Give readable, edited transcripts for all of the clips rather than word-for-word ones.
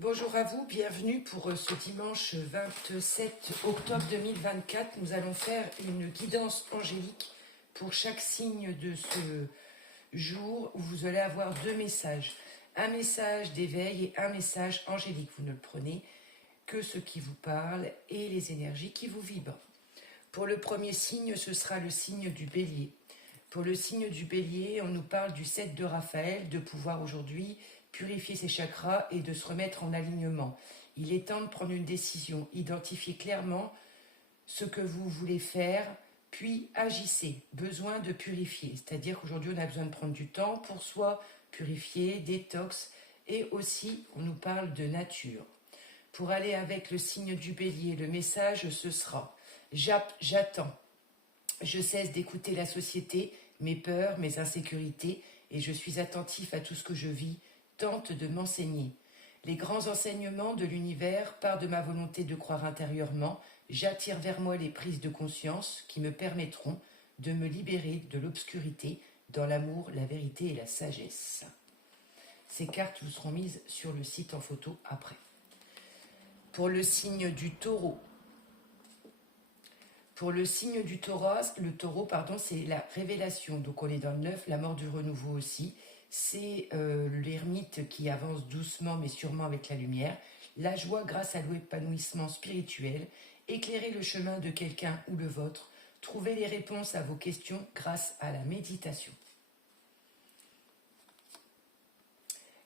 Bonjour à vous, bienvenue pour ce dimanche 27 octobre 2024. Nous allons faire une guidance angélique pour chaque signe de ce jour où vous allez avoir deux messages. Un message d'éveil et un message angélique. Vous ne le prenez que ce qui vous parle et les énergies qui vous vibrent. Pour le premier signe, ce sera le signe du bélier. Pour le signe du bélier, on nous parle du 7 de Raphaël, de pouvoir aujourd'hui purifier ses chakras et de se remettre en alignement. Il est temps de prendre une décision, identifier clairement ce que vous voulez faire, puis agissez. Besoin de purifier, c'est-à-dire qu'aujourd'hui on a besoin de prendre du temps pour soi, purifier, détox, et aussi on nous parle de nature. Pour aller avec le signe du bélier, le message ce sera « J'attends ». Je cesse d'écouter la société, mes peurs, mes insécurités, et je suis attentif à tout ce que je vis, tente de m'enseigner. Les grands enseignements de l'univers partent de ma volonté de croire intérieurement, j'attire vers moi les prises de conscience qui me permettront de me libérer de l'obscurité dans l'amour, la vérité et la sagesse. Ces cartes vous seront mises sur le site en photo après. Pour le signe du taureau, le taureau, c'est la révélation. Donc on est dans le neuf, la mort du renouveau aussi. C'est l'ermite qui avance doucement mais sûrement avec la lumière. La joie grâce à l'épanouissement spirituel. Éclairer le chemin de quelqu'un ou le vôtre. Trouver les réponses à vos questions grâce à la méditation.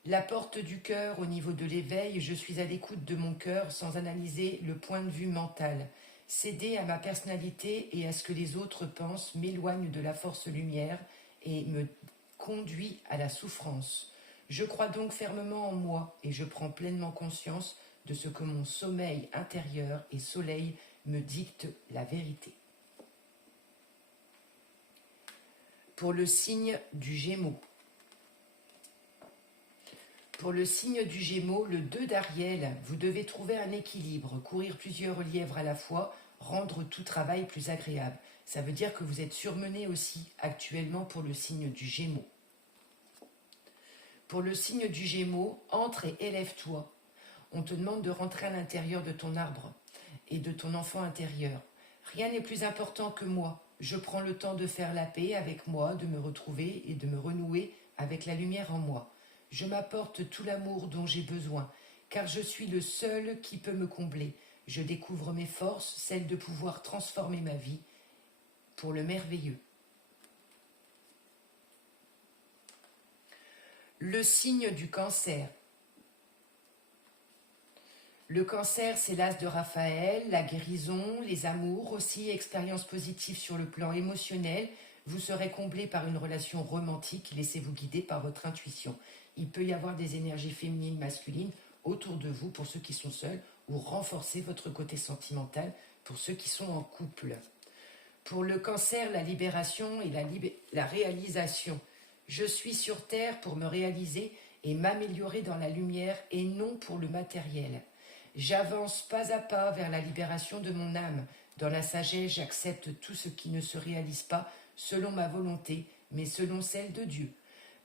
La porte du cœur au niveau de l'éveil, je suis à l'écoute de mon cœur sans analyser le point de vue mental. Céder à ma personnalité et à ce que les autres pensent m'éloigne de la force lumière et me conduit à la souffrance. Je crois donc fermement en moi et je prends pleinement conscience de ce que mon sommeil intérieur et soleil me dictent la vérité. Pour le signe du Gémeaux. Pour le signe du Gémeaux, le 2 d'Ariel, vous devez trouver un équilibre, courir plusieurs lièvres à la fois, rendre tout travail plus agréable. Ça veut dire que vous êtes surmené aussi actuellement pour le signe du Gémeaux. Pour le signe du Gémeaux, entre et élève-toi. On te demande de rentrer à l'intérieur de ton arbre et de ton enfant intérieur. Rien n'est plus important que moi. Je prends le temps de faire la paix avec moi, de me retrouver et de me renouer avec la lumière en moi. Je m'apporte tout l'amour dont j'ai besoin, car je suis le seul qui peut me combler. Je découvre mes forces, celles de pouvoir transformer ma vie pour le merveilleux. Le signe du Cancer. Le Cancer, c'est l'as de Raphaël, la guérison, les amours aussi, expériences positives sur le plan émotionnel. Vous serez comblé par une relation romantique, laissez-vous guider par votre intuition. Il peut y avoir des énergies féminines, masculines autour de vous pour ceux qui sont seuls ou renforcer votre côté sentimental pour ceux qui sont en couple. Pour le Cancer, la libération et la réalisation. Je suis sur terre pour me réaliser et m'améliorer dans la lumière et non pour le matériel. J'avance pas à pas vers la libération de mon âme. Dans la sagesse, j'accepte tout ce qui ne se réalise pas selon ma volonté, mais selon celle de Dieu.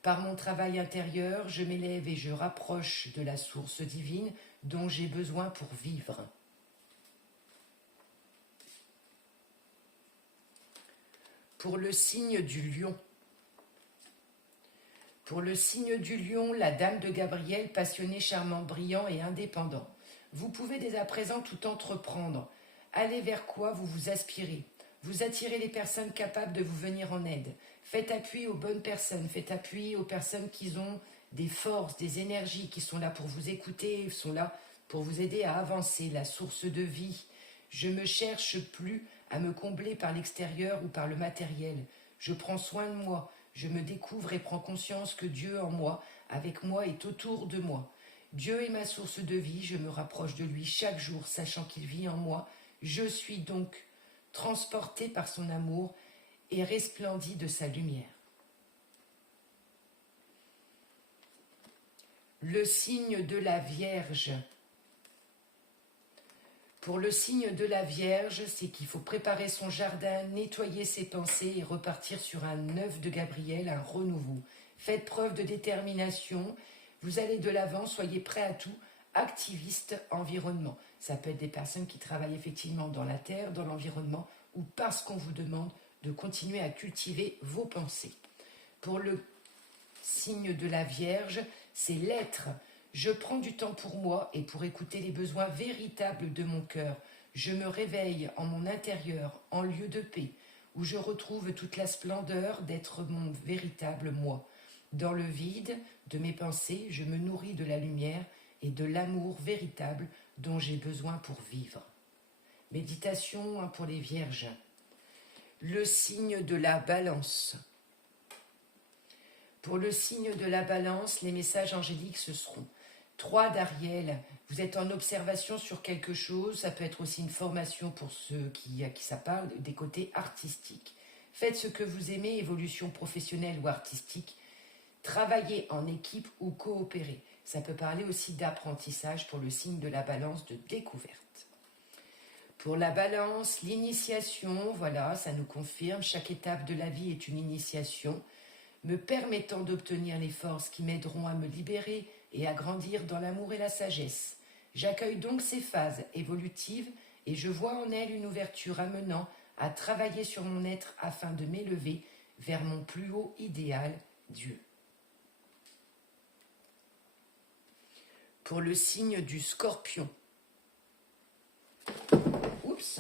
Par mon travail intérieur, je m'élève et je rapproche de la source divine dont j'ai besoin pour vivre. Pour le signe du Lion. Pour le signe du Lion, la dame de Gabriel, passionné, charmant, brillant et indépendant. Vous pouvez dès à présent tout entreprendre. Allez vers quoi vous vous aspirez. Vous attirez les personnes capables de vous venir en aide. Faites appui aux bonnes personnes, faites appui aux personnes qui ont des forces, des énergies, qui sont là pour vous écouter, sont là pour vous aider à avancer, la source de vie. Je ne me cherche plus à me combler par l'extérieur ou par le matériel. Je prends soin de moi, je me découvre et prends conscience que Dieu en moi, avec moi, est autour de moi. Dieu est ma source de vie, je me rapproche de lui chaque jour, sachant qu'il vit en moi. Je suis donc transporté par son amour et resplendit de sa lumière. Le signe de la Vierge. Pour le signe de la Vierge, c'est qu'il faut préparer son jardin, nettoyer ses pensées et repartir sur un 9 de Gabriel, un renouveau. Faites preuve de détermination, vous allez de l'avant, soyez prêts à tout, activistes environnement. Ça peut être des personnes qui travaillent effectivement dans la terre, dans l'environnement, ou parce qu'on vous demande de continuer à cultiver vos pensées. Pour le signe de la Vierge, c'est l'être. Je prends du temps pour moi et pour écouter les besoins véritables de mon cœur. Je me réveille en mon intérieur, en lieu de paix, où je retrouve toute la splendeur d'être mon véritable moi. Dans le vide de mes pensées, je me nourris de la lumière et de l'amour véritable dont j'ai besoin pour vivre. Méditation pour les Vierges. Le signe de la Balance. Pour le signe de la Balance, les messages angéliques ce seront 3 d'Ariel, vous êtes en observation sur quelque chose, ça peut être aussi une formation pour ceux à qui ça parle, des côtés artistiques. Faites ce que vous aimez, évolution professionnelle ou artistique. Travaillez en équipe ou coopérez. Ça peut parler aussi d'apprentissage pour le signe de la Balance, de découverte. Pour la Balance, l'initiation, voilà, ça nous confirme, chaque étape de la vie est une initiation, me permettant d'obtenir les forces qui m'aideront à me libérer et à grandir dans l'amour et la sagesse. J'accueille donc ces phases évolutives et je vois en elles une ouverture amenant à travailler sur mon être afin de m'élever vers mon plus haut idéal, Dieu. Pour le signe du Scorpion. Oups.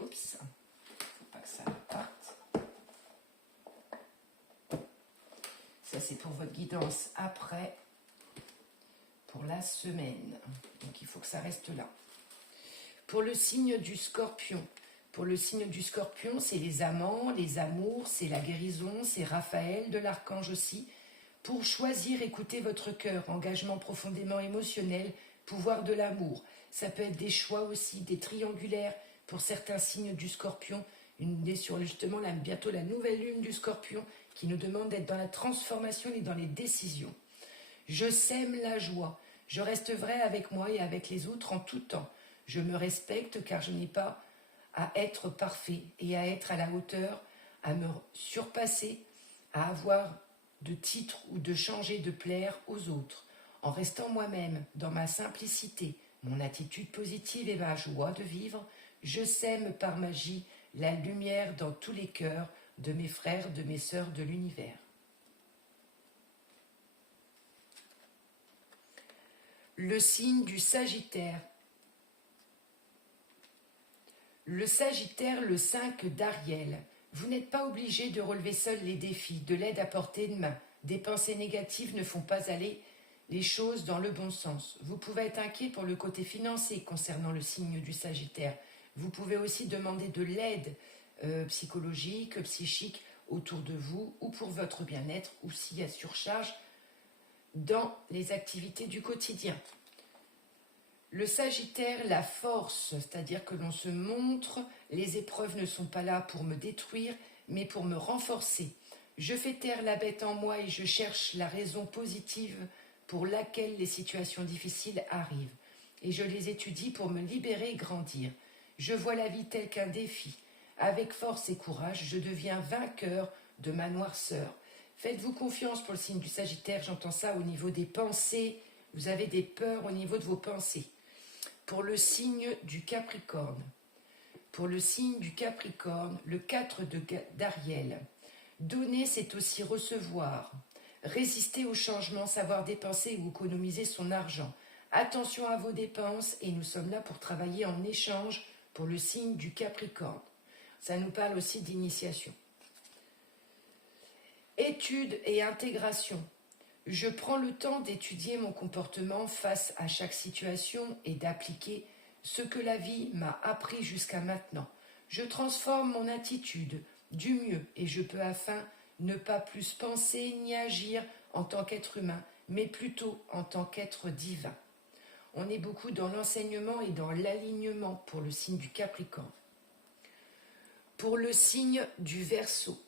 Oups. Faut pas que ça parte. Ça, c'est pour votre guidance après, pour la semaine. Donc, il faut que ça reste là. Pour le signe du Scorpion. Pour le signe du Scorpion, c'est les amants, les amours, c'est la guérison, c'est Raphaël de l'archange aussi. Pour choisir, écoutez votre cœur, engagement profondément émotionnel, pouvoir de l'amour. Ça peut être des choix aussi, des triangulaires pour certains signes du Scorpion. Une idée sur justement bientôt la nouvelle lune du Scorpion qui nous demande d'être dans la transformation et dans les décisions. Je sème la joie. Je reste vrai avec moi et avec les autres en tout temps. Je me respecte car je n'ai pas à être parfait et à être à la hauteur, à me surpasser, à avoir de titres ou de changer de plaire aux autres, en restant moi-même dans ma simplicité, mon attitude positive et ma joie de vivre, je sème par magie la lumière dans tous les cœurs de mes frères, de mes sœurs de l'univers. Le signe du Sagittaire. Le Sagittaire, le 5 d'Ariel. Vous n'êtes pas obligé de relever seul les défis, de l'aide à portée de main. Des pensées négatives ne font pas aller les choses dans le bon sens. Vous pouvez être inquiet pour le côté financier concernant le signe du Sagittaire. Vous pouvez aussi demander de l'aide psychologique, psychique autour de vous ou pour votre bien-être ou s'il y a surcharge dans les activités du quotidien. Le Sagittaire, la force, c'est-à-dire que l'on se montre, les épreuves ne sont pas là pour me détruire, mais pour me renforcer. Je fais taire la bête en moi et je cherche la raison positive pour laquelle les situations difficiles arrivent. Et je les étudie pour me libérer et grandir. Je vois la vie telle qu'un défi. Avec force et courage, je deviens vainqueur de ma noirceur. Faites-vous confiance pour le signe du Sagittaire, j'entends ça au niveau des pensées. Vous avez des peurs au niveau de vos pensées. Pour le signe du Capricorne. Pour le signe du Capricorne, le 4 d'Ariel. Donner, c'est aussi recevoir. Résister au changement, savoir dépenser ou économiser son argent. Attention à vos dépenses et nous sommes là pour travailler en échange pour le signe du Capricorne. Ça nous parle aussi d'initiation. Étude et intégration. Je prends le temps d'étudier mon comportement face à chaque situation et d'appliquer ce que la vie m'a appris jusqu'à maintenant. Je transforme mon attitude du mieux et je peux afin ne pas plus penser ni agir en tant qu'être humain, mais plutôt en tant qu'être divin. On est beaucoup dans l'enseignement et dans l'alignement pour le signe du Capricorne. Pour le signe du Verseau.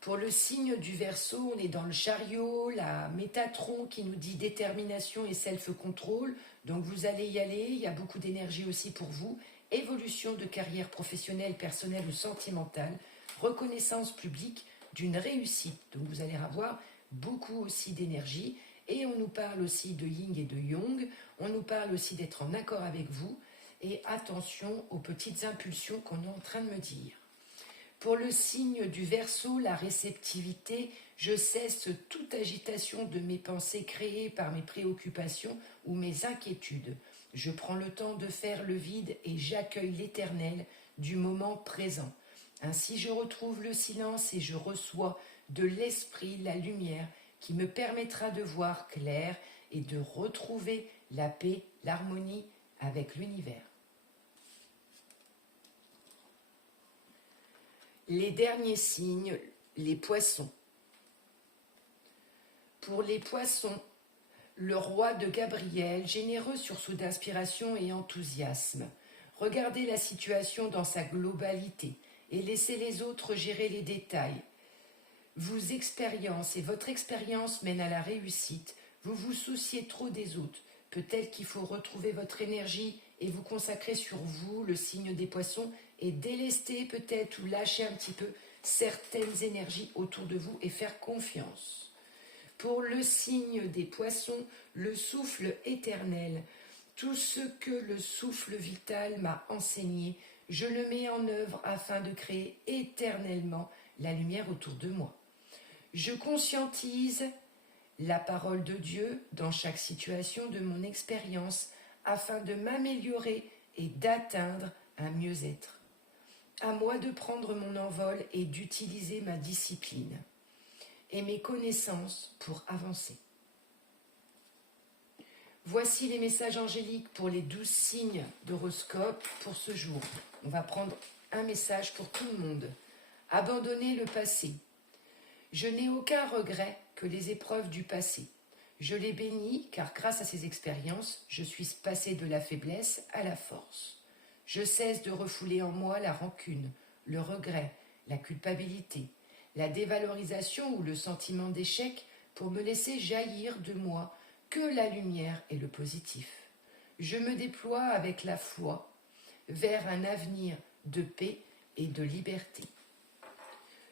Pour le signe du Verseau, on est dans le chariot, la Métatron qui nous dit détermination et self-control. Donc vous allez y aller, il y a beaucoup d'énergie aussi pour vous. Évolution de carrière professionnelle, personnelle ou sentimentale. Reconnaissance publique d'une réussite. Donc vous allez avoir beaucoup aussi d'énergie. Et on nous parle aussi de yin et de yang. On nous parle aussi d'être en accord avec vous. Et attention aux petites impulsions qu'on est en train de me dire. Pour le signe du Verseau, la réceptivité, je cesse toute agitation de mes pensées créées par mes préoccupations ou mes inquiétudes. Je prends le temps de faire le vide et j'accueille l'éternel du moment présent. Ainsi je retrouve le silence et je reçois de l'esprit la lumière qui me permettra de voir clair et de retrouver la paix, l'harmonie avec l'univers. Les derniers signes, les poissons. Pour les poissons, le roi de Gabriel, généreux, sursaut d'inspiration et enthousiasme. Regardez la situation dans sa globalité et laissez les autres gérer les détails. Votre expérience mène à la réussite. Vous vous souciez trop des autres. Peut-être qu'il faut retrouver votre énergie et vous consacrer sur vous, le signe des poissons, et délester peut-être ou lâcher un petit peu certaines énergies autour de vous et faire confiance. Pour le signe des poissons, le souffle éternel. Tout ce que le souffle vital m'a enseigné, je le mets en œuvre afin de créer éternellement la lumière autour de moi. Je conscientise la parole de Dieu dans chaque situation de mon expérience afin de m'améliorer et d'atteindre un mieux-être. À moi de prendre mon envol et d'utiliser ma discipline et mes connaissances pour avancer. Voici les messages angéliques pour les 12 signes d'horoscope pour ce jour. On va prendre un message pour tout le monde. Abandonner le passé. Je n'ai aucun regret que les épreuves du passé. Je les bénis car grâce à ces expériences, je suis passé de la faiblesse à la force. Je cesse de refouler en moi la rancune, le regret, la culpabilité, la dévalorisation ou le sentiment d'échec pour me laisser jaillir de moi que la lumière et le positif. Je me déploie avec la foi vers un avenir de paix et de liberté.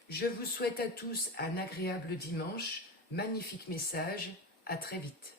Je vous souhaite à tous un agréable dimanche, magnifique message, à très vite.